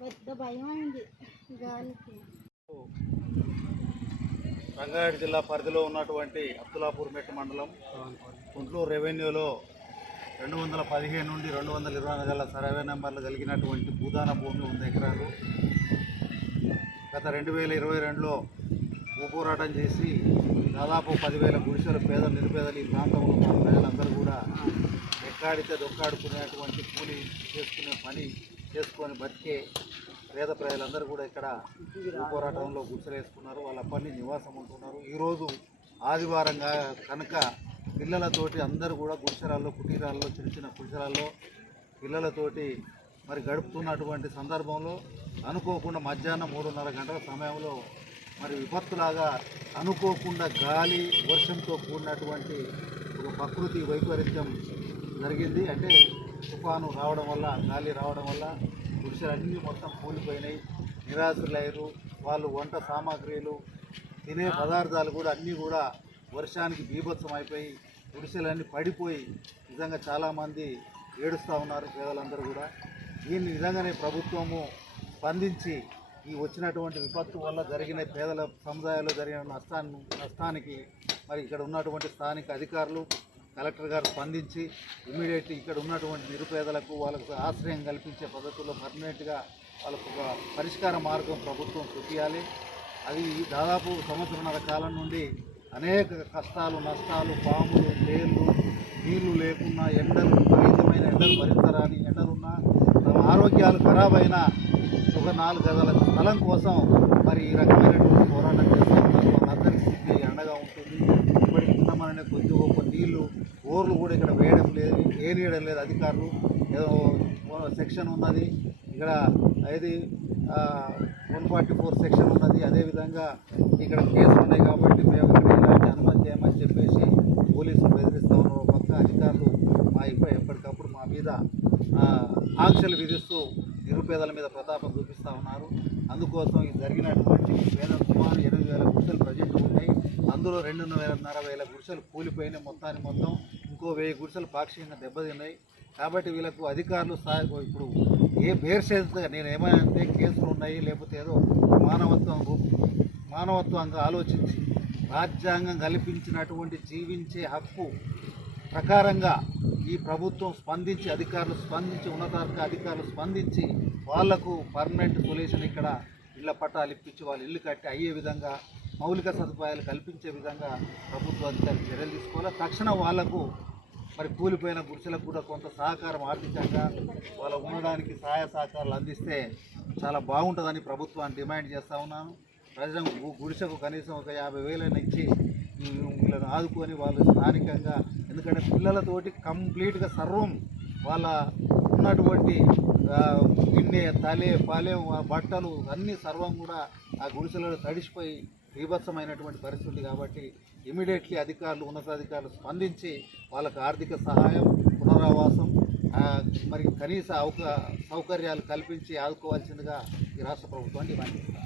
పెద్ద భయం అయింది గాలికి. రంగారెడ్డి జిల్లా పరిధిలో ఉన్నటువంటి అబ్దులాపూర్ మెట్ మండలం గుంటూరు రెవెన్యూలో రెండు వందల పదిహేను నుండి రెండు వందల ఇరవై నాలుగు గల సర్వే నెంబర్లు కలిగినటువంటి భూదాన భూమి వంద ఎకరాలు. గత రెండు వేల ఇరవై రెండులో భూపోరాటం చేసి దాదాపు పదివేల గుడిసెలు పేద నిరుపేదలు ఈ ప్రాంతంలో ఉన్న ప్రజలందరూ కూడా ఎక్కాడితే దొక్కాడుకునేటువంటి కూలి చేసుకునే పని చేసుకొని బతికే పేద ప్రజలందరూ కూడా ఇక్కడ పోరాటంలో గుడిసెలు వేసుకున్నారు వాళ్ళు అప్పటి నివాసం ఉంటున్నారు. ఈరోజు ఆదివారంగా కనుక పిల్లలతోటి అందరూ కూడా గుడిసెరాల్లో కుటీరాల్లో చిన్న చిన్న గుడిసెరాల్లో పిల్లలతోటి మరి గడుపుతున్నటువంటి సందర్భంలో అనుకోకుండా మధ్యాహ్నం మూడున్నర గంటల సమయంలో మరి విపత్తులాగా అనుకోకుండా గాలి వర్షంతో కూడినటువంటి ఒక ప్రకృతి వైపరీత్యం జరిగింది. అంటే తుఫాను రావడం వల్ల గాలి రావడం వల్ల గుడిసెలన్నీ మొత్తం కూలిపోయినాయి. నిరాశలయ్యారు వాళ్ళు వంట సామాగ్రిలు తినే పదార్థాలు కూడా అన్నీ కూడా వర్షానికి బీభత్సం అయిపోయి గుడిసెలన్నీ పడిపోయి నిజంగా చాలామంది ఏడుస్తూ ఉన్నారు పేదలందరూ కూడా. దీన్ని నిజంగానే ప్రభుత్వము స్పందించి ఈ వచ్చినటువంటి విపత్తు వల్ల జరిగిన పేదల సముదాయాల్లో జరిగిన నష్టాన్ని నష్టానికి మరి ఇక్కడ ఉన్నటువంటి స్థానిక అధికారులు కలెక్టర్ గారు స్పందించి ఇమీడియట్ ఇక్కడ ఉన్నటువంటి నిరుపేదలకు వాళ్ళకు ఆశ్రయం కల్పించే పద్ధతుల్లో పర్మనెంట్గా వాళ్ళకు ఒక పరిష్కార మార్గం ప్రభుత్వం చూపించాలి అది దాదాపు సంవత్సరంన్నర కాలం నుండి అనేక కష్టాలు నష్టాలు పాములు తేళ్ళు నీళ్ళు లేకున్నా ఎండలు విపరీతమైన ఎండలు భరించరాని ఎండలున్నా తమ ఆరోగ్యాలు ఖరాబైన ఒక నాలుగు గదల స్థలం కోసం మరి ఈ రకమైనటువంటి పోరాటం చేస్తూ ఉన్నారు. వాళ్ళందరికీ సిపి అండగా ఉంటుంది. ఇప్పటికి ఉన్నామనే కొద్ది గొప్ప నీళ్ళు బోర్లు కూడా ఇక్కడ వేయడం లేదు ఏరియడం లేదు అధికారులు. ఏదో సెక్షన్ ఉన్నది ఇక్కడ ఇది వన్ ఫార్టీ ఫోర్ సెక్షన్ ఉన్నది. అదేవిధంగా ఇక్కడ కేసులు ఉన్నాయి కాబట్టి మేము ఇక్కడ చేయమని చెప్పేసి పోలీసులు బెదిరిస్తూ ఉన్న పక్క అధికారులు మా ఇప్పుడు ఎప్పటికప్పుడు మా మీద ఆంక్షలు విధిస్తూ నిరుపేదల మీద ప్రతాపం చూపిస్తూ ఉన్నారు. అందుకోసం ఇది జరిగినటువంటి వేల సుమారు ఎనిమిది వేల గుడిసెలు ప్రజెంట్ ఉన్నాయి. అందులో రెండున్నర వేల గుడిసెలు కూలిపోయినాయి మొత్తానికి మొత్తం. ఇంకో వెయ్యి గుడిసెలు పాక్షికంగా దెబ్బతిన్నాయి. కాబట్టి వీళ్ళకు అధికారులు సహాయకు ఇప్పుడు ఏ బేర్షేజ్గా నేను ఏమైనా కేసులు ఉన్నాయి లేకపోతే ఏదో మానవత్వం మానవత్వంగా ఆలోచించి రాజ్యాంగం కల్పించినటువంటి జీవించే హక్కు ప్రకారంగా ఈ ప్రభుత్వం స్పందించి అధికారులు స్పందించి ఉన్నతాధిక అధికారులు స్పందించి వాళ్ళకు పర్మనెంట్ సొల్యూషన్ ఇక్కడ ఇళ్ళ పట్టాలు ఇప్పించి వాళ్ళు ఇల్లు కట్టి అయ్యే విధంగా మౌలిక సదుపాయాలు కల్పించే విధంగా ప్రభుత్వ అధికారులు చర్యలు తీసుకోవాలి? తక్షణ వాళ్ళకు మరి కూలిపోయిన గుడిసెలకు కూడా కొంత సహకారం ఆర్థికంగా వాళ్ళ ఉండడానికి సహాయ సహకారాలు అందిస్తే చాలా బాగుంటుందని ప్రభుత్వాన్ని డిమాండ్ చేస్తూ ఉన్నాను. ప్రజలకు గుడిసెకు కనీసం ఒక యాభై వేలను ఇచ్చి వీళ్ళని ఆదుకొని వాళ్ళు స్థానికంగా ఎందుకంటే పిల్లలతోటి కంప్లీట్గా సర్వం వాళ్ళ ఉన్నటువంటి గిన్నె తలే పాలెం బట్టలు అన్నీ సర్వం కూడా ఆ గుడిసెలలో తడిసిపోయి బీభత్సమైనటువంటి పరిస్థితి కాబట్టి ఇమీడియట్లీ అధికారులు ఉన్నతాధికారులు స్పందించి వాళ్ళకు ఆర్థిక సహాయం పునరావాసం మరి కనీస అవక సౌకర్యాలు కల్పించి ఆదుకోవాల్సిందిగా ఈ రాష్ట్ర ప్రభుత్వాన్ని డిమాండ్